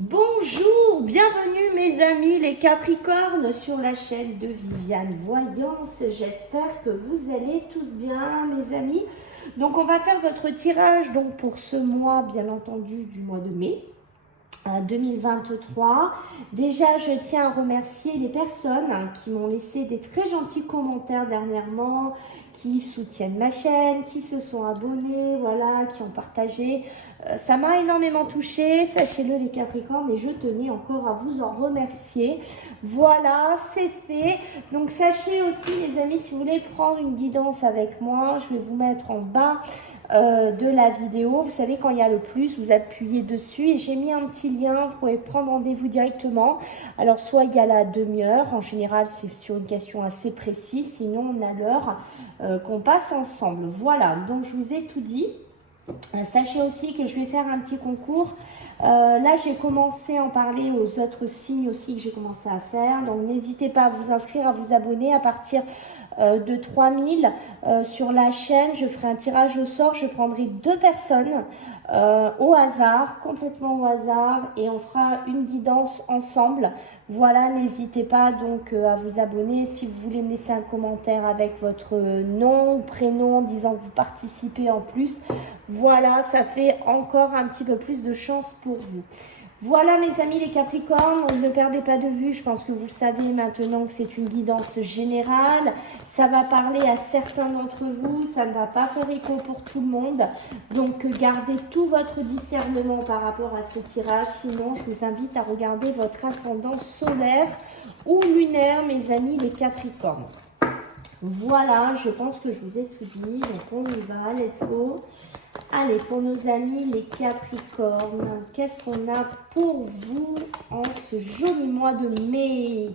Bonjour, bienvenue mes amis les Capricornes sur la chaîne de Viviane Voyance. J'espère que vous allez tous bien mes amis. Donc on va faire votre tirage donc pour ce mois bien entendu du mois de mai 2023. Déjà je tiens à remercier les personnes qui m'ont laissé des très gentils commentaires dernièrement, qui soutiennent ma chaîne, qui se sont abonnés, voilà, qui ont partagé. Ça m'a énormément touché, sachez-le les Capricornes, et je tenais encore à vous en remercier. Voilà, c'est fait. Donc sachez aussi les amis, si vous voulez prendre une guidance avec moi, je vais vous mettre en bas de la vidéo. Vous savez, quand il y a le plus, vous appuyez dessus et j'ai mis un petit lien, vous pouvez prendre rendez-vous directement. Alors soit il y a la demi-heure, en général c'est sur une question assez précise, sinon on a l'heure qu'on passe ensemble. Voilà, donc je vous ai tout dit. Sachez aussi que je vais faire un petit concours. Là, j'ai commencé à en parler aux autres signes aussi que j'ai commencé à faire. Donc, n'hésitez pas à vous inscrire, à vous abonner à partir de 3000 sur la chaîne. Je ferai un tirage au sort. Je prendrai 2 personnes au hasard, complètement au hasard, et on fera une guidance ensemble. Voilà, n'hésitez pas donc à vous abonner. Si vous voulez me laisser un commentaire avec votre nom ou prénom disant que vous participez en plus, voilà, ça fait encore un petit peu plus de chance pour vous. Voilà mes amis les Capricornes, ne perdez pas de vue, je pense que vous le savez maintenant que c'est une guidance générale. Ça va parler à certains d'entre vous, ça ne va pas faire écho pour tout le monde. Donc gardez tout votre discernement par rapport à ce tirage, sinon je vous invite à regarder votre ascendant solaire ou lunaire mes amis les Capricornes. Voilà, je pense que je vous ai tout dit, donc on y va, let's go. Allez, pour nos amis les Capricornes, qu'est-ce qu'on a pour vous en ce joli mois de mai?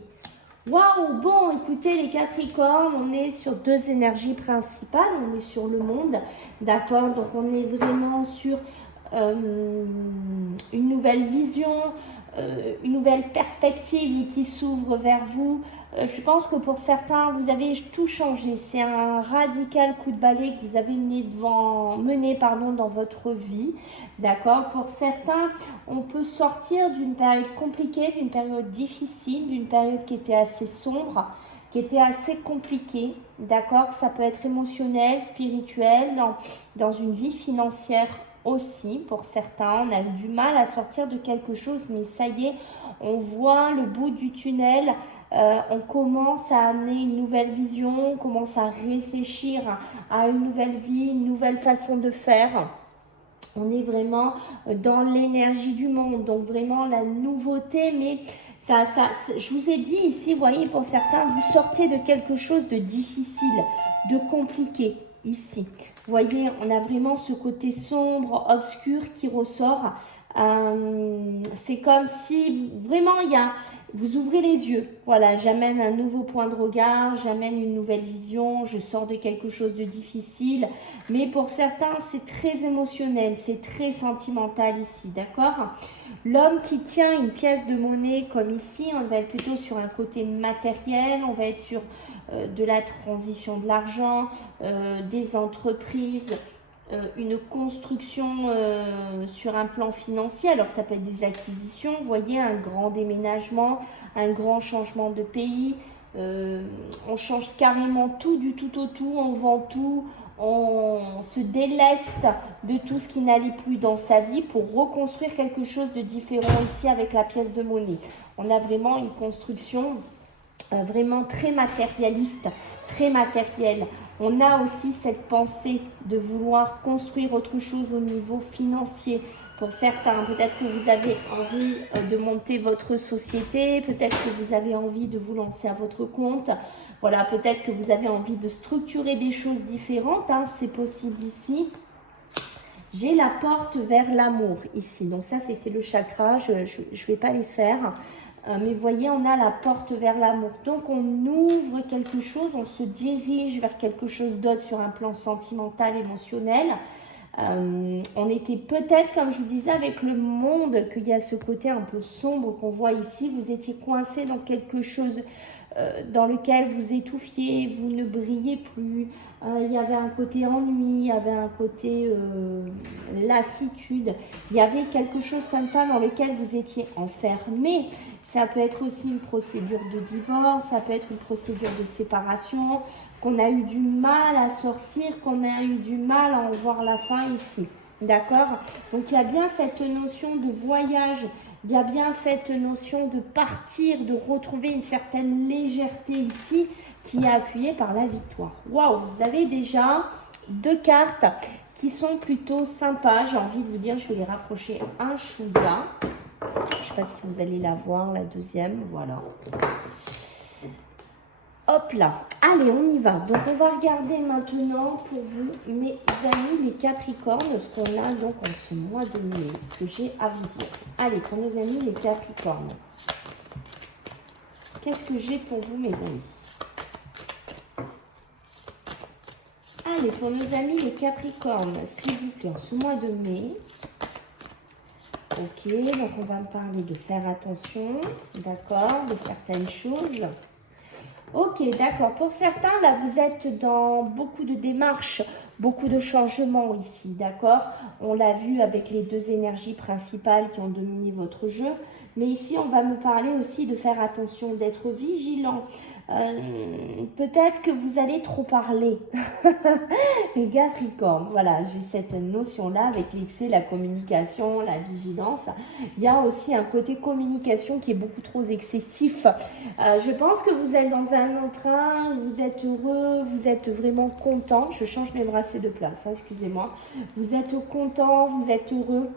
Waouh, bon, écoutez les Capricornes, on est sur 2 énergies principales, on est sur le monde, d'accord? Donc on est vraiment sur une nouvelle vision, une nouvelle perspective qui s'ouvre vers vous. Je pense que pour certains, vous avez tout changé. C'est un radical coup de balai que vous avez mené dans votre vie. D'accord? Pour certains, on peut sortir d'une période compliquée, d'une période difficile, d'une période qui était assez sombre, qui était assez compliquée. D'accord? Ça peut être émotionnel, spirituel, dans une vie financière aussi. Pour certains, on a eu du mal à sortir de quelque chose, mais ça y est, on voit le bout du tunnel. On commence à amener une nouvelle vision, on commence à réfléchir à une nouvelle vie, une nouvelle façon de faire. On est vraiment dans l'énergie du monde, donc vraiment la nouveauté, mais je vous ai dit ici, vous voyez, pour certains, vous sortez de quelque chose de difficile, de compliqué ici. Vous voyez, on a vraiment ce côté sombre, obscur qui ressort. C'est comme si vraiment vous ouvrez les yeux. Voilà, j'amène un nouveau point de regard, j'amène une nouvelle vision, je sors de quelque chose de difficile. Mais pour certains, c'est très émotionnel, c'est très sentimental ici, d'accord? L'homme qui tient une pièce de monnaie comme ici, on va être plutôt sur un côté matériel, on va être sur de la transition de l'argent, des entreprises, une construction sur un plan financier. Alors ça peut être des acquisitions, vous voyez, un grand déménagement, un grand changement de pays, on change carrément tout du tout au tout, on vend tout, on se déleste de tout ce qui n'allait plus dans sa vie pour reconstruire quelque chose de différent ici avec la pièce de monnaie. On a vraiment une construction vraiment très matérialiste, très matérielle. On a aussi cette pensée de vouloir construire autre chose au niveau financier. Pour certains, peut-être que vous avez envie de monter votre société, peut-être que vous avez envie de vous lancer à votre compte. Voilà, peut-être que vous avez envie de structurer des choses différentes, hein, c'est possible ici. J'ai la porte vers l'amour ici. Donc ça, c'était le chakra, je ne vais pas les faire. Mais vous voyez, on a la porte vers l'amour. Donc, on ouvre quelque chose, on se dirige vers quelque chose d'autre sur un plan sentimental, émotionnel. On était peut-être, comme je vous disais, avec le monde, qu'il y a ce côté un peu sombre qu'on voit ici. Vous étiez coincé dans quelque chose dans lequel vous étouffiez, vous ne brillez plus. Il y avait un côté ennui, il y avait un côté lassitude. Il y avait quelque chose comme ça dans lequel vous étiez enfermé. Ça peut être aussi une procédure de divorce, ça peut être une procédure de séparation, qu'on a eu du mal à sortir, qu'on a eu du mal à en voir la fin ici. D'accord? Donc il y a bien cette notion de voyage, il y a bien cette notion de partir, de retrouver une certaine légèreté ici qui est appuyée par la victoire. Waouh, vous avez déjà 2 cartes qui sont plutôt sympas. J'ai envie de vous dire, je vais les rapprocher un chouïa. Je ne sais pas si vous allez la voir, la deuxième. Voilà. Hop là. Allez, on y va. Donc, on va regarder maintenant pour vous, mes amis, les Capricornes, ce qu'on a donc en ce mois de mai, ce que j'ai à vous dire. Allez, pour nos amis, les Capricornes. Qu'est-ce que j'ai pour vous, mes amis? Allez, pour nos amis, les Capricornes, s'il vous plaît, en ce mois de mai. Ok, donc on va me parler de faire attention, d'accord, de certaines choses. Ok, d'accord. Pour certains, là, vous êtes dans beaucoup de démarches, beaucoup de changements ici, d'accord? On l'a vu avec les 2 énergies principales qui ont dominé votre jeu. Mais ici, on va me parler aussi de faire attention, d'être vigilant. Peut-être que vous allez trop parler. Les Capricornes, voilà, j'ai cette notion-là avec l'excès, la communication, la vigilance. Il y a aussi un côté communication qui est beaucoup trop excessif. Je pense que vous êtes dans un entrain, vous êtes heureux, vous êtes vraiment content. Je change mes bracelets de place, hein, excusez-moi. Vous êtes content, vous êtes heureux.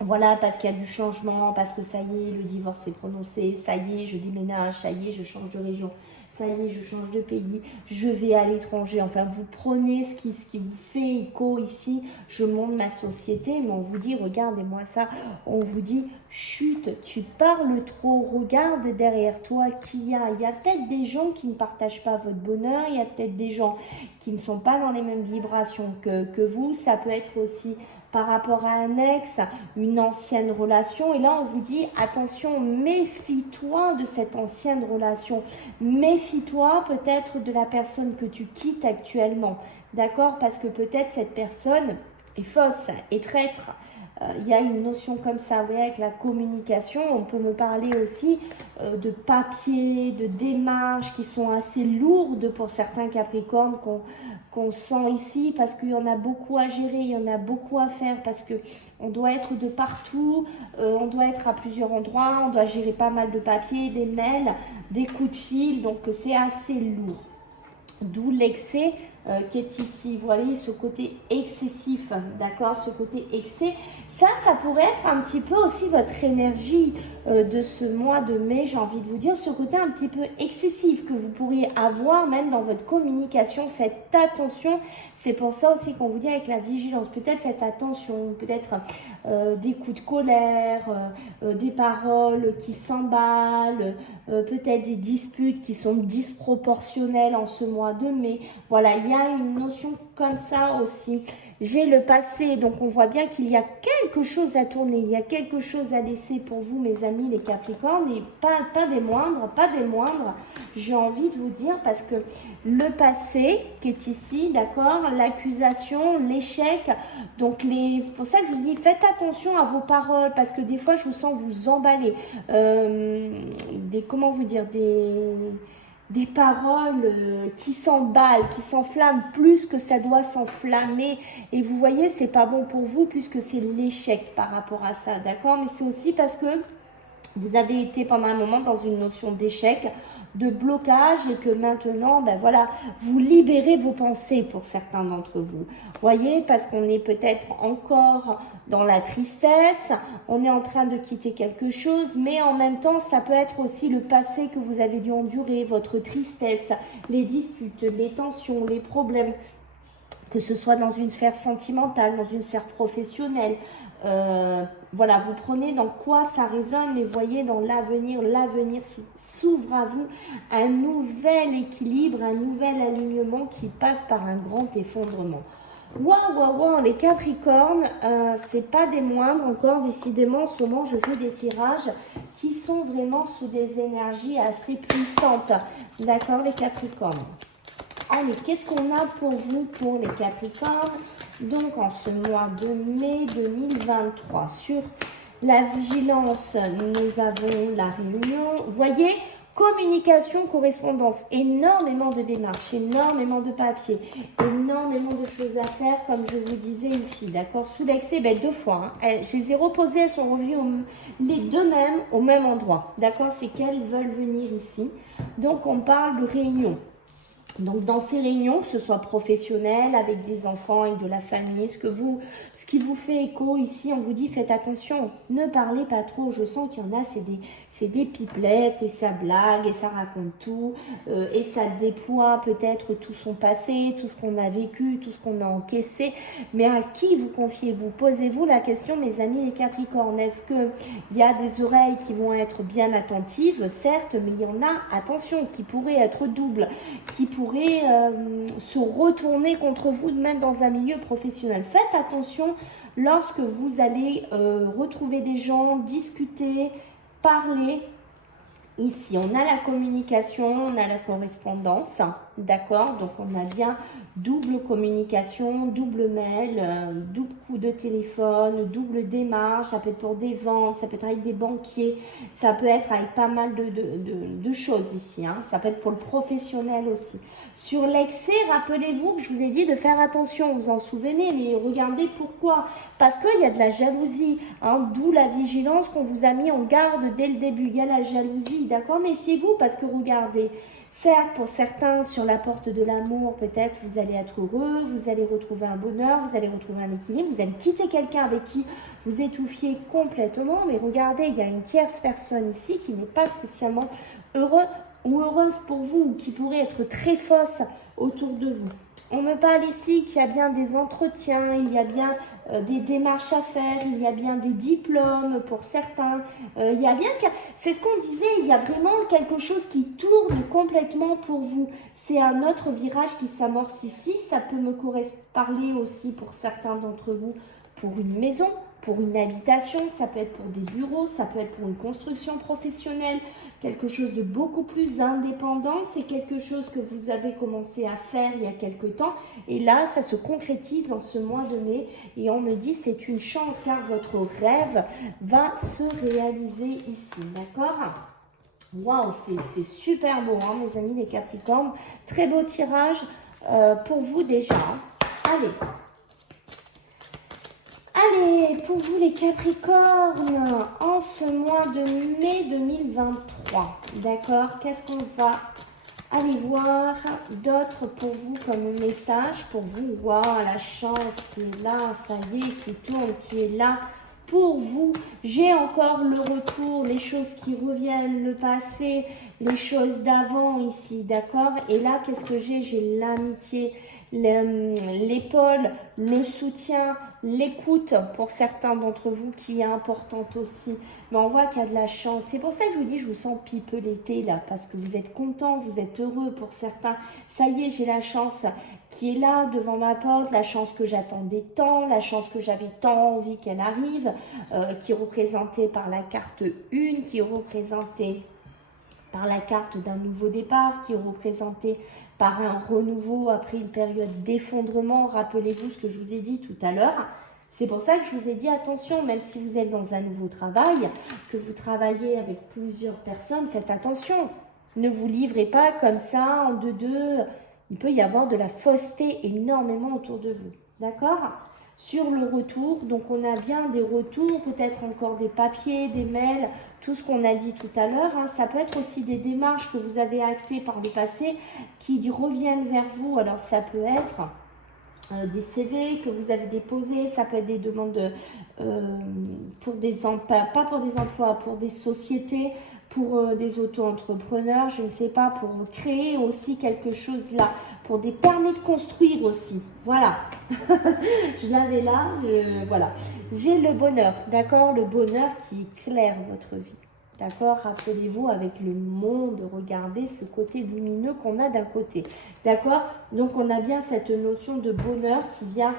Voilà, parce qu'il y a du changement, parce que ça y est, le divorce est prononcé, ça y est, je déménage, ça y est, je change de région, ça y est, je change de pays, je vais à l'étranger. Enfin, vous prenez ce qui vous fait écho ici, je monte ma société, mais on vous dit, regardez-moi ça, on vous dit, chut, tu parles trop, regarde derrière toi qui y a. Il y a peut-être des gens qui ne partagent pas votre bonheur, il y a peut-être des gens qui ne sont pas dans les mêmes vibrations que vous, ça peut être aussi par rapport à un ex, une ancienne relation. Et là, on vous dit, attention, méfie-toi de cette ancienne relation. Méfie-toi peut-être de la personne que tu quittes actuellement. D'accord? Parce que peut-être cette personne est fausse, est traître. Il y a une notion comme ça, oui, avec la communication. On peut me parler aussi de papiers, de démarches qui sont assez lourdes pour certains Capricornes qu'on sent ici, parce qu'il y en a beaucoup à gérer, il y en a beaucoup à faire, parce que on doit être de partout, on doit être à plusieurs endroits, on doit gérer pas mal de papiers, des mails, des coups de fil, donc c'est assez lourd. D'où l'excès qui est ici. Vous voyez, ce côté excessif, d'accord? Ce côté excès. Ça pourrait être un petit peu aussi votre énergie de ce mois de mai, j'ai envie de vous dire, ce côté un petit peu excessif que vous pourriez avoir même dans votre communication. Faites attention. C'est pour ça aussi qu'on vous dit avec la vigilance. Peut-être faites attention, peut-être des coups de colère, des paroles qui s'emballent, peut-être des disputes qui sont disproportionnelles en ce mois de mai. Voilà, il y a une notion comme ça aussi. J'ai le passé, donc on voit bien qu'il y a quelque chose à tourner, il y a quelque chose à laisser pour vous, mes amis les Capricornes, et pas des moindres, j'ai envie de vous dire, parce que le passé qui est ici, d'accord, l'accusation, l'échec, donc pour ça que je vous dis, faites attention à vos paroles, parce que des fois je vous sens vous emballer, comment vous dire, des paroles qui s'emballent, qui s'enflamment plus que ça doit s'enflammer. Et vous voyez, c'est pas bon pour vous puisque c'est l'échec par rapport à ça, d'accord? Mais c'est aussi parce que vous avez été pendant un moment dans une notion d'échec, de blocage, et que maintenant, ben voilà, vous libérez vos pensées pour certains d'entre vous. Voyez, parce qu'on est peut-être encore dans la tristesse, on est en train de quitter quelque chose, mais en même temps, ça peut être aussi le passé que vous avez dû endurer, votre tristesse, les disputes, les tensions, les problèmes, que ce soit dans une sphère sentimentale, dans une sphère professionnelle. Voilà, vous prenez dans quoi ça résonne, et voyez dans l'avenir s'ouvre à vous un nouvel équilibre, un nouvel alignement qui passe par un grand effondrement. Waouh, waouh, waouh, les Capricornes, c'est pas des moindres encore. Décidément, en ce moment, je fais des tirages qui sont vraiment sous des énergies assez puissantes. D'accord, les Capricornes. Allez, qu'est-ce qu'on a pour vous, pour les Capricornes? Donc, en ce mois de mai 2023, sur la vigilance, nous avons la réunion. Vous voyez, communication, correspondance, énormément de démarches, énormément de papiers, énormément de choses à faire, comme je vous disais ici, d'accord? Sous l'excès, ben, 2 fois. Hein. Je les ai reposées, elles sont revenues les deux mêmes au même endroit, d'accord? C'est qu'elles veulent venir ici. Donc, on parle de réunion. Donc, dans ces réunions, que ce soit professionnel, avec des enfants, avec de la famille, ce qui vous fait écho ici, on vous dit, faites attention, ne parlez pas trop. Je sens qu'il y en a, c'est des pipelettes, et ça blague, et ça raconte tout, et ça déploie peut-être tout son passé, tout ce qu'on a vécu, tout ce qu'on a encaissé. Mais à qui vous confiez-vous? Posez-vous la question, mes amis les Capricornes. Est-ce qu'il y a des oreilles qui vont être bien attentives? Certes, mais il y en a, attention, qui pourraient être doubles, qui pourraient se retourner contre vous, même dans un milieu professionnel. Faites attention lorsque vous allez retrouver des gens, discuter, parler. Ici, on a la communication, on a la correspondance, d'accord? Donc, on a bien double communication, double mail, double coup de téléphone, double démarche. Ça peut être pour des ventes, ça peut être avec des banquiers, ça peut être avec pas mal de choses ici. Hein. Ça peut être pour le professionnel aussi. Sur l'excès, rappelez-vous que je vous ai dit de faire attention, vous en souvenez, mais regardez pourquoi. Parce qu'il y a de la jalousie, hein, d'où la vigilance qu'on vous a mis en garde dès le début. Il y a la jalousie, d'accord? Méfiez-vous parce que regardez, certes, pour certains, sur la porte de l'amour, peut-être vous allez être heureux, vous allez retrouver un bonheur, vous allez retrouver un équilibre, vous allez quitter quelqu'un avec qui vous étouffiez complètement. Mais regardez, il y a une tierce personne ici qui n'est pas spécialement heureux ou heureuse pour vous, ou qui pourrait être très fausse autour de vous. On me parle ici qu'il y a bien des entretiens, il y a bien des démarches à faire, il y a bien des diplômes pour certains. Il y a bien, c'est ce qu'on disait, il y a vraiment quelque chose qui tourne complètement pour vous. C'est un autre virage qui s'amorce ici. Ça peut me parler aussi pour certains d'entre vous pour une maison, pour une habitation, ça peut être pour des bureaux, ça peut être pour une construction professionnelle, quelque chose de beaucoup plus indépendant. C'est quelque chose que vous avez commencé à faire il y a quelque temps. Et là, ça se concrétise en ce mois de mai. Et on me dit c'est une chance car votre rêve va se réaliser ici. D'accord ? Waouh, c'est super beau, hein, mes amis les Capricornes. Très beau tirage pour vous déjà. Allez. Allez, pour vous les Capricornes, en ce mois de mai 2023, d'accord? Qu'est-ce qu'on va aller voir d'autre pour vous comme message? Pour vous, waouh, la chance qui est là, ça y est, qui tourne, qui est là. Pour vous, j'ai encore le retour, les choses qui reviennent, le passé, les choses d'avant ici, d'accord? Et là, qu'est-ce que j'ai? J'ai l'amitié, l'épaule, le soutien, l'écoute pour certains d'entre vous qui est importante aussi. Mais on voit qu'il y a de la chance. C'est pour ça que je vous dis, je vous sens pipeletté là, parce que vous êtes content, vous êtes heureux pour certains. Ça y est, j'ai la chance qui est là devant ma porte, la chance que j'attendais tant, la chance que j'avais tant envie qu'elle arrive, qui est représentée par la carte 1, qui est représentée par la carte d'un nouveau départ, qui est représentée par un renouveau après une période d'effondrement. Rappelez-vous ce que je vous ai dit tout à l'heure. C'est pour ça que je vous ai dit attention, même si vous êtes dans un nouveau travail, que vous travaillez avec plusieurs personnes, faites attention. Ne vous livrez pas comme ça en deux. Il peut y avoir de la fausseté énormément autour de vous. D'accord ? Sur le retour, donc on a bien des retours, peut-être encore des papiers, des mails, tout ce qu'on a dit tout à l'heure. Hein. Ça peut être aussi des démarches que vous avez actées par le passé qui reviennent vers vous. Alors ça peut être des CV que vous avez déposés, ça peut être des demandes pour des emplois, pas pour des emplois, pour des sociétés, pour des auto-entrepreneurs, je ne sais pas, pour créer aussi quelque chose là, pour des permis de construire aussi. Voilà, je l'avais là, voilà. J'ai le bonheur, d'accord, le bonheur qui éclaire votre vie. D'accord, rappelez-vous avec le monde, regardez ce côté lumineux qu'on a d'un côté. D'accord, donc on a bien cette notion de bonheur qui vient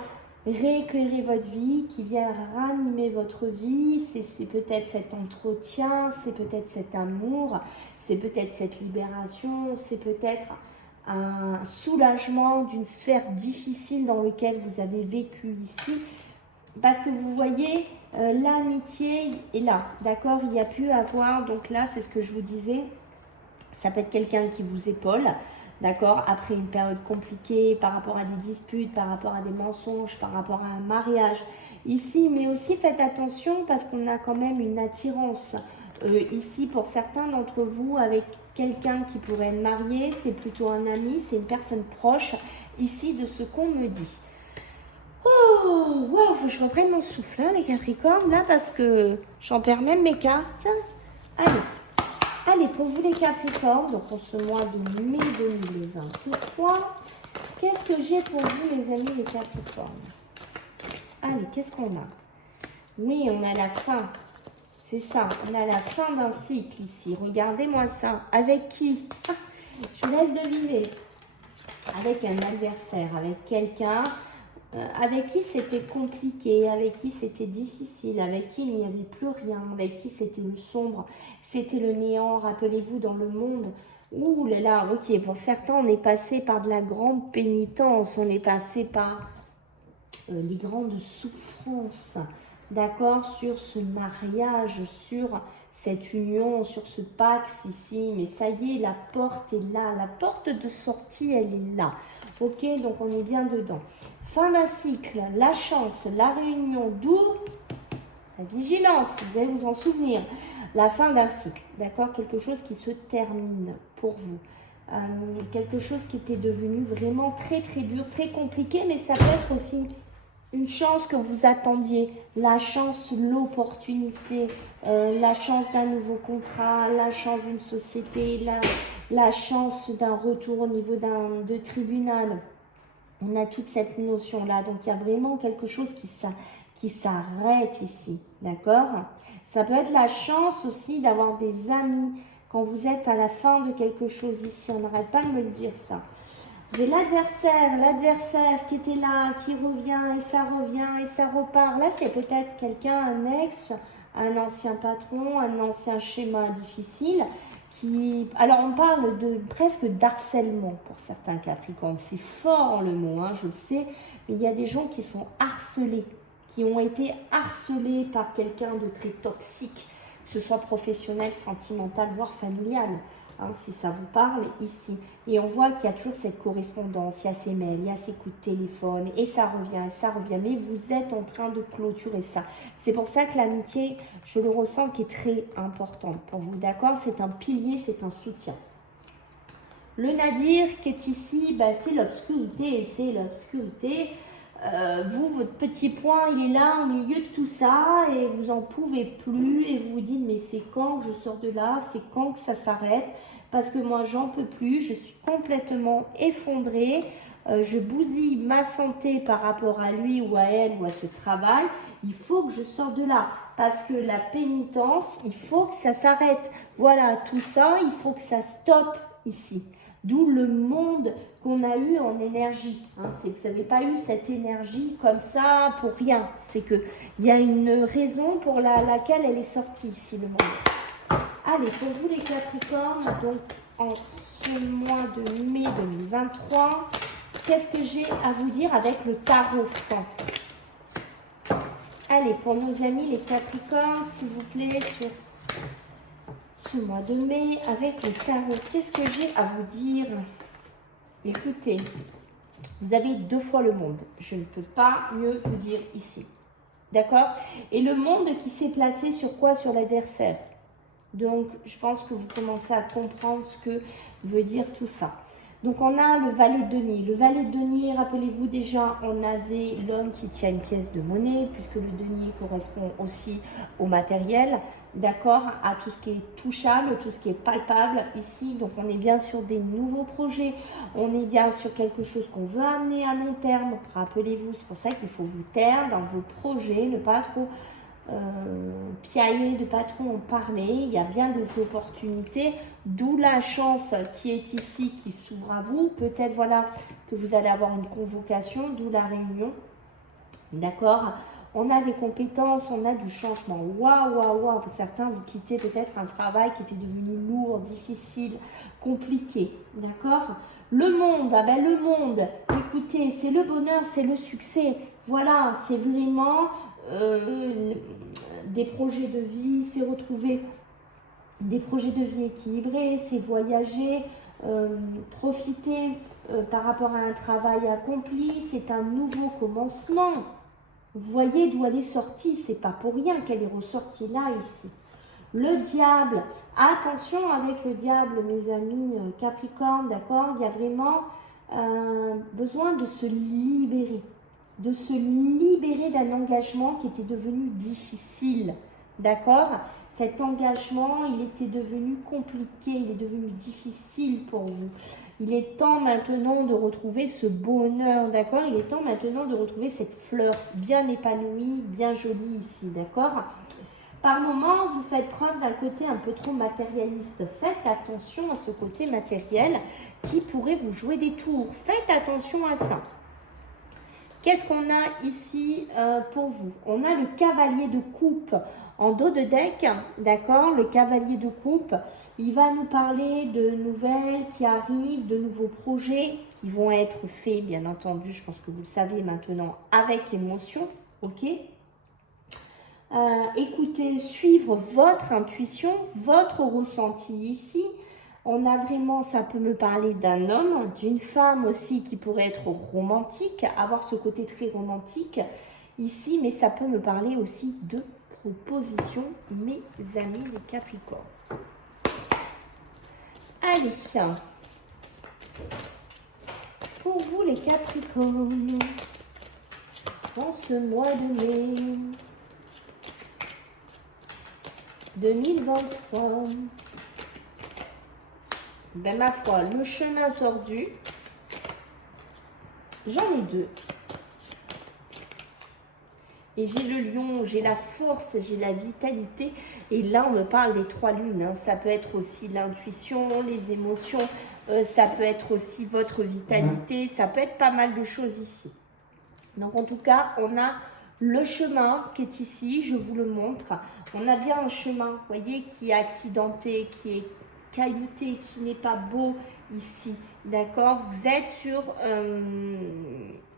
rééclairer votre vie, qui vient ranimer votre vie. C'est peut-être cet entretien, c'est peut-être cet amour, c'est peut-être cette libération, c'est peut-être un soulagement d'une sphère difficile dans laquelle vous avez vécu ici. Parce que vous voyez, l'amitié est là, d'accord? Il y a pu avoir, donc là, c'est ce que je vous disais, ça peut être quelqu'un qui vous épaule, d'accord? Après une période compliquée, par rapport à des disputes, par rapport à des mensonges, par rapport à un mariage, ici, mais aussi faites attention parce qu'on a quand même une attirance. Ici, pour certains d'entre vous, avec quelqu'un qui pourrait être marié, c'est plutôt un ami, c'est une personne proche, ici, de ce qu'on me dit. Oh, wow, faut que je reprenne mon souffle, hein, les Capricornes, là, parce que j'en perds même mes cartes. Allez, pour vous les Capricornes, donc en ce mois de mai 2023, qu'est-ce que j'ai pour vous, les amis, les Capricornes? Allez, qu'est-ce qu'on a? Oui, on a la fin. C'est ça, on a la fin d'un cycle ici. Regardez-moi ça. Avec qui? Je vous laisse deviner. Avec un adversaire, avec quelqu'un avec qui c'était compliqué, avec qui c'était difficile, avec qui il n'y avait plus rien, avec qui c'était le sombre, c'était le néant, rappelez-vous, dans le monde. Ouh là là, ok, pour certains, on est passé par de la grande pénitence, on est passé par les grandes souffrances, d'accord, sur ce mariage, sur cette union, sur ce pacte ici, mais ça y est, la porte est là, la porte de sortie, elle est là, ok, donc on est bien dedans. Fin d'un cycle, la chance, la réunion, d'où la vigilance, vous allez vous en souvenir. La fin d'un cycle, d'accord? Quelque chose qui se termine pour vous. Quelque chose qui était devenu vraiment très très dur, très compliqué, mais ça peut être aussi une chance que vous attendiez. La chance, l'opportunité, la chance d'un nouveau contrat, la chance d'une société, la chance d'un retour au niveau de tribunal. On a toute cette notion-là. Donc, il y a vraiment quelque chose qui s'arrête ici. D'accord? Ça peut être la chance aussi d'avoir des amis quand vous êtes à la fin de quelque chose ici. On n'arrête pas de me le dire ça. J'ai l'adversaire qui était là, qui revient et ça repart. Là, c'est peut-être quelqu'un, un ex, un ancien patron, un ancien schéma difficile. Alors, on parle de presque d'harcèlement pour certains Capricornes. C'est fort le mot, hein, je le sais. Mais il y a des gens qui sont harcelés, qui ont été harcelés par quelqu'un de très toxique, que ce soit professionnel, sentimental, voire familial. Hein, si ça vous parle ici. Et on voit qu'il y a toujours cette correspondance, il y a ces mails, il y a ces coups de téléphone, et ça revient, mais vous êtes en train de clôturer ça. C'est pour ça que l'amitié, je le ressens, qui est très importante pour vous, d'accord? C'est un pilier, c'est un soutien. Le nadir qui est ici, bah, c'est l'obscurité, vous, votre petit point, il est là au milieu de tout ça et vous en pouvez plus et vous vous dites mais c'est quand que je sors de là, c'est quand que ça s'arrête parce que moi j'en peux plus, je suis complètement effondrée, je bousille ma santé par rapport à lui ou à elle ou à ce travail, il faut que je sorte de là parce que la pénitence, il faut que ça s'arrête. Voilà, tout ça, il faut que ça stoppe ici. D'où le monde qu'on a eu en énergie. Hein. Vous n'avez pas eu cette énergie comme ça pour rien. C'est qu'il y a une raison pour laquelle elle est sortie ici, le monde. Allez, pour vous les Capricornes, donc en ce mois de mai 2023, qu'est-ce que j'ai à vous dire avec le tarot franc? Allez, pour nos amis les Capricornes, s'il vous plaît, sur ce mois de mai avec le tarot, qu'est-ce que j'ai à vous dire? Écoutez, vous avez 2 fois le monde. Je ne peux pas mieux vous dire ici. D'accord? Et le monde qui s'est placé sur quoi? Sur l'adversaire. Donc, je pense que vous commencez à comprendre ce que veut dire tout ça. Donc, on a le valet de denier. Le valet de denier, rappelez-vous déjà, on avait l'homme qui tient une pièce de monnaie, puisque le denier correspond aussi au matériel, d'accord, à tout ce qui est touchable, tout ce qui est palpable ici. Donc, on est bien sur des nouveaux projets, on est bien sur quelque chose qu'on veut amener à long terme. Rappelez-vous, c'est pour ça qu'il faut vous taire dans vos projets, ne pas trop piaillés de patrons ont parlé, il y a bien des opportunités, d'où la chance qui est ici, qui s'ouvre à vous. Peut-être voilà que vous allez avoir une convocation, d'où la réunion. D'accord? On a des compétences, on a du changement. Waouh, waouh, waouh. Pour certains, vous quittez peut-être un travail qui était devenu lourd, difficile, compliqué. D'accord? Le monde, ah ben le monde, écoutez, c'est le bonheur, c'est le succès. Voilà, c'est vraiment des projets de vie, c'est retrouver des projets de vie équilibrés, c'est voyager, profiter par rapport à un travail accompli, c'est un nouveau commencement. Vous voyez d'où elle est sortie, c'est pas pour rien qu'elle est ressortie là, ici. Le diable, attention avec le diable, mes amis Capricorne, d'accord? Il y a vraiment besoin de se libérer d'un engagement qui était devenu difficile, d'accord? Cet engagement, il était devenu compliqué, il est devenu difficile pour vous. Il est temps maintenant de retrouver ce bonheur, d'accord? Il est temps maintenant de retrouver cette fleur bien épanouie, bien jolie ici, d'accord? Par moment, vous faites preuve d'un côté un peu trop matérialiste. Faites attention à ce côté matériel qui pourrait vous jouer des tours. Faites attention à ça. Qu'est-ce qu'on a ici pour vous? On a le cavalier de coupe en dos de deck, d'accord? Le cavalier de coupe, il va nous parler de nouvelles qui arrivent, de nouveaux projets qui vont être faits, bien entendu, je pense que vous le savez maintenant, avec émotion, ok? Écoutez, suivre votre intuition, votre ressenti ici. On a vraiment, ça peut me parler d'un homme, d'une femme aussi qui pourrait être romantique, avoir ce côté très romantique ici, mais ça peut me parler aussi de proposition, mes amis les Capricornes. Allez, pour vous les Capricornes, dans ce mois de mai 2023, ben ma foi, le chemin tordu, j'en ai deux. Et j'ai le lion, j'ai la force, j'ai la vitalité. Et là, on me parle des trois lunes. Hein. Ça peut être aussi l'intuition, les émotions. Ça peut être aussi votre vitalité. Ça peut être pas mal de choses ici. Donc, en tout cas, on a le chemin qui est ici. Je vous le montre. On a bien un chemin, vous voyez, qui est accidenté, qui est caillouté, qui n'est pas beau ici. D'accord? Vous êtes sur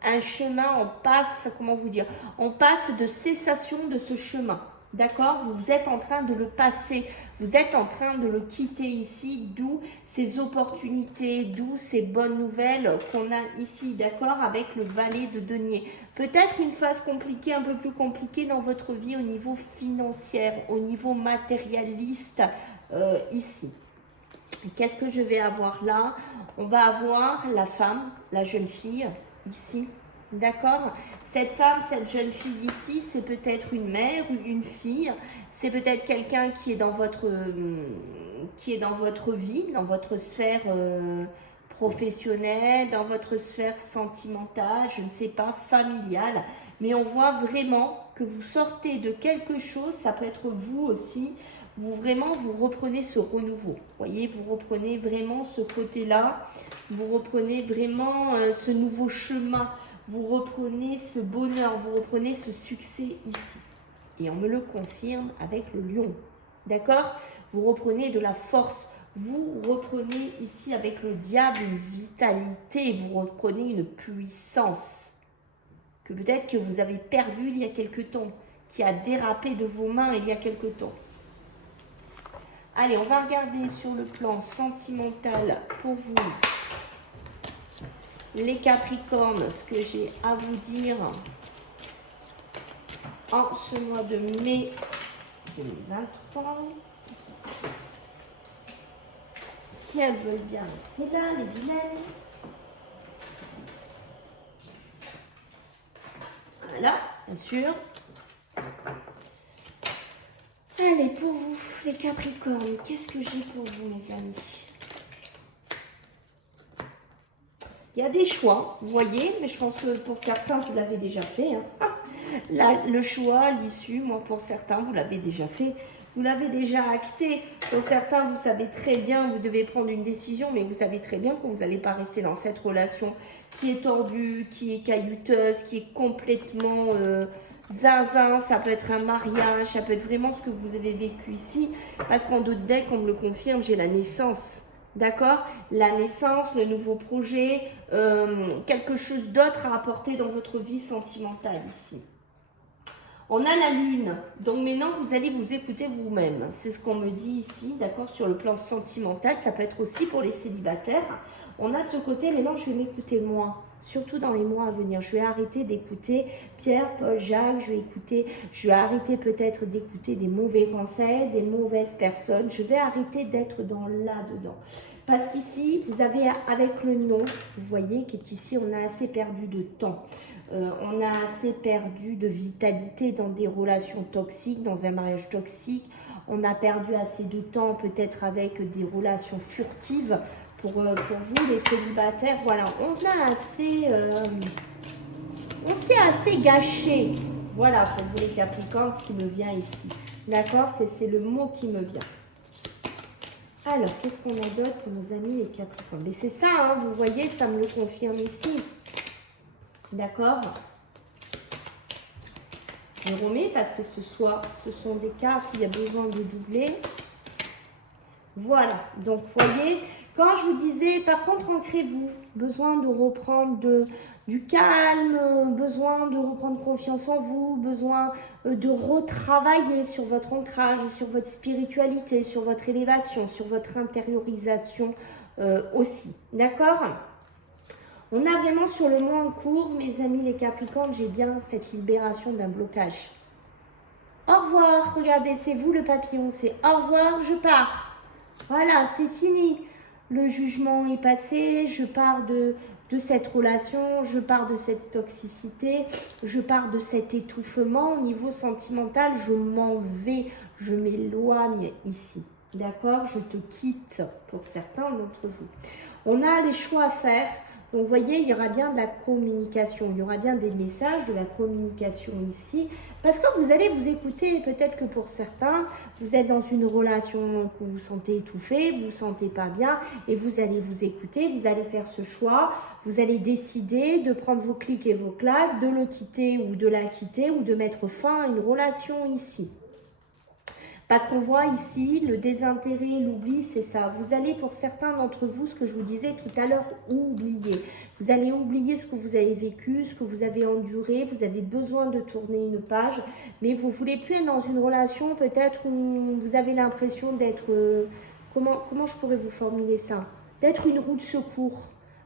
un chemin, on passe, comment vous dire, on passe de cessation de ce chemin. D'accord? Vous êtes en train de le passer, vous êtes en train de le quitter ici, d'où ces opportunités, d'où ces bonnes nouvelles qu'on a ici, d'accord? Avec le valet de denier. Peut-être une phase compliquée, un peu plus compliquée dans votre vie au niveau financier, au niveau matérialiste ici. Qu'est-ce que je vais avoir là? On va avoir la femme, la jeune fille, ici. D'accord? Cette femme, cette jeune fille ici, c'est peut-être une mère ou une fille. C'est peut-être quelqu'un qui est dans votre vie, dans votre sphère professionnelle, dans votre sphère sentimentale, je ne sais pas, familiale. Mais on voit vraiment que vous sortez de quelque chose, ça peut être vous aussi. Vous reprenez ce renouveau. Vous voyez, vous reprenez vraiment ce côté-là. Vous reprenez vraiment ce nouveau chemin. Vous reprenez ce bonheur. Vous reprenez ce succès ici. Et on me le confirme avec le lion. D'accord? Vous reprenez de la force. Vous reprenez ici avec le diable une vitalité. Vous reprenez une puissance que peut-être que vous avez perdue il y a quelque temps, qui a dérapé de vos mains il y a quelque temps. Allez, on va regarder sur le plan sentimental pour vous, les Capricornes, ce que j'ai à vous dire en ce mois de mai 2023. Si elles veulent bien rester là, les vilaines. Voilà, bien sûr. Allez, pour vous, les Capricornes, qu'est-ce que j'ai pour vous, mes amis? Il y a des choix, vous voyez, mais je pense que pour certains, vous l'avez déjà fait. Hein. le choix, l'issue, moi pour certains, vous l'avez déjà fait. Vous l'avez déjà acté. Pour certains, vous savez très bien, vous devez prendre une décision, mais vous savez très bien que vous n'allez pas rester dans cette relation qui est tordue, qui est caillouteuse, qui est complètement zinzin. Ça peut être un mariage, ça peut être vraiment ce que vous avez vécu ici. Parce qu'en d'autres decks, on me le confirme, j'ai la naissance. D'accord? La naissance, le nouveau projet, quelque chose d'autre à apporter dans votre vie sentimentale ici. On a la lune, donc maintenant vous allez vous écouter vous-même. C'est ce qu'on me dit ici, d'accord, sur le plan sentimental. Ça peut être aussi pour les célibataires. On a ce côté, maintenant je vais m'écouter moi, surtout dans les mois à venir. Je vais arrêter d'écouter Pierre, Paul, Jacques. Je vais arrêter peut-être d'écouter des mauvais conseils, des mauvaises personnes. Je vais arrêter d'être dans là-dedans. Parce qu'ici, vous avez avec le nom, vous voyez qu'ici, on a assez perdu de temps. On a assez perdu de vitalité dans des relations toxiques, dans un mariage toxique. On a perdu assez de temps peut-être avec des relations furtives. Pour vous, les célibataires, voilà, on s'est assez gâché. Voilà, pour vous les Capricornes, ce qui me vient ici. D'accord, c'est le mot qui me vient. Alors, qu'est-ce qu'on a d'autre pour nos amis les Capricornes? Mais c'est ça, hein, vous voyez, ça me le confirme ici. D'accord? Je remets parce que ce sont des cartes où il y a besoin de doubler. Voilà, donc vous voyez, quand je vous disais, par contre, ancrez-vous, besoin de reprendre du calme, besoin de reprendre confiance en vous, besoin de retravailler sur votre ancrage, sur votre spiritualité, sur votre élévation, sur votre intériorisation aussi, d'accord? On a vraiment sur le mois en cours, mes amis les Capricornes, j'ai bien cette libération d'un blocage. Au revoir, regardez, c'est vous le papillon, c'est au revoir, je pars. Voilà, c'est fini. Le jugement est passé, je pars de cette relation, je pars de cette toxicité, je pars de cet étouffement. Au niveau sentimental, je m'en vais, je m'éloigne ici. D'accord? Je te quitte pour certains d'entre vous. On a les choix à faire. Donc, vous voyez, il y aura bien de la communication, il y aura bien des messages, de la communication ici, parce que vous allez vous écouter. Peut-être que pour certains, vous êtes dans une relation que vous sentez étouffée, vous ne vous sentez pas bien, et vous allez vous écouter, vous allez faire ce choix, vous allez décider de prendre vos clics et vos claques, de le quitter ou de la quitter, ou de mettre fin à une relation ici. Parce qu'on voit ici, le désintérêt, l'oubli, c'est ça. Vous allez, pour certains d'entre vous, ce que je vous disais tout à l'heure, oublier. Vous allez oublier ce que vous avez vécu, ce que vous avez enduré. Vous avez besoin de tourner une page. Mais vous ne voulez plus être dans une relation peut-être où vous avez l'impression d'être... comment je pourrais vous formuler ça? D'être une roue de secours.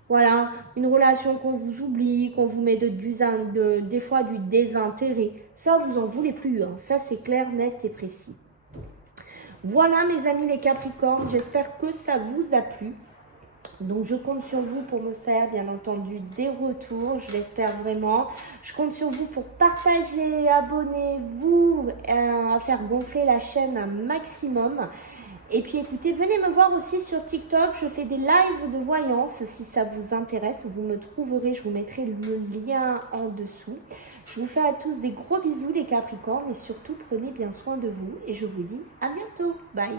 Voilà, une relation qu'on vous oublie, qu'on vous met des fois du désintérêt. Ça, vous n'en voulez plus. Hein. Ça, c'est clair, net et précis. Voilà mes amis les Capricornes, j'espère que ça vous a plu. Donc je compte sur vous pour me faire bien entendu des retours, je l'espère vraiment. Je compte sur vous pour partager, abonnez-vous, à faire gonfler la chaîne un maximum. Et puis écoutez, venez me voir aussi sur TikTok, je fais des lives de voyance. Si ça vous intéresse, vous me trouverez, je vous mettrai le lien en dessous. Je vous fais à tous des gros bisous les Capricornes et surtout prenez bien soin de vous. Et je vous dis à bientôt. Bye.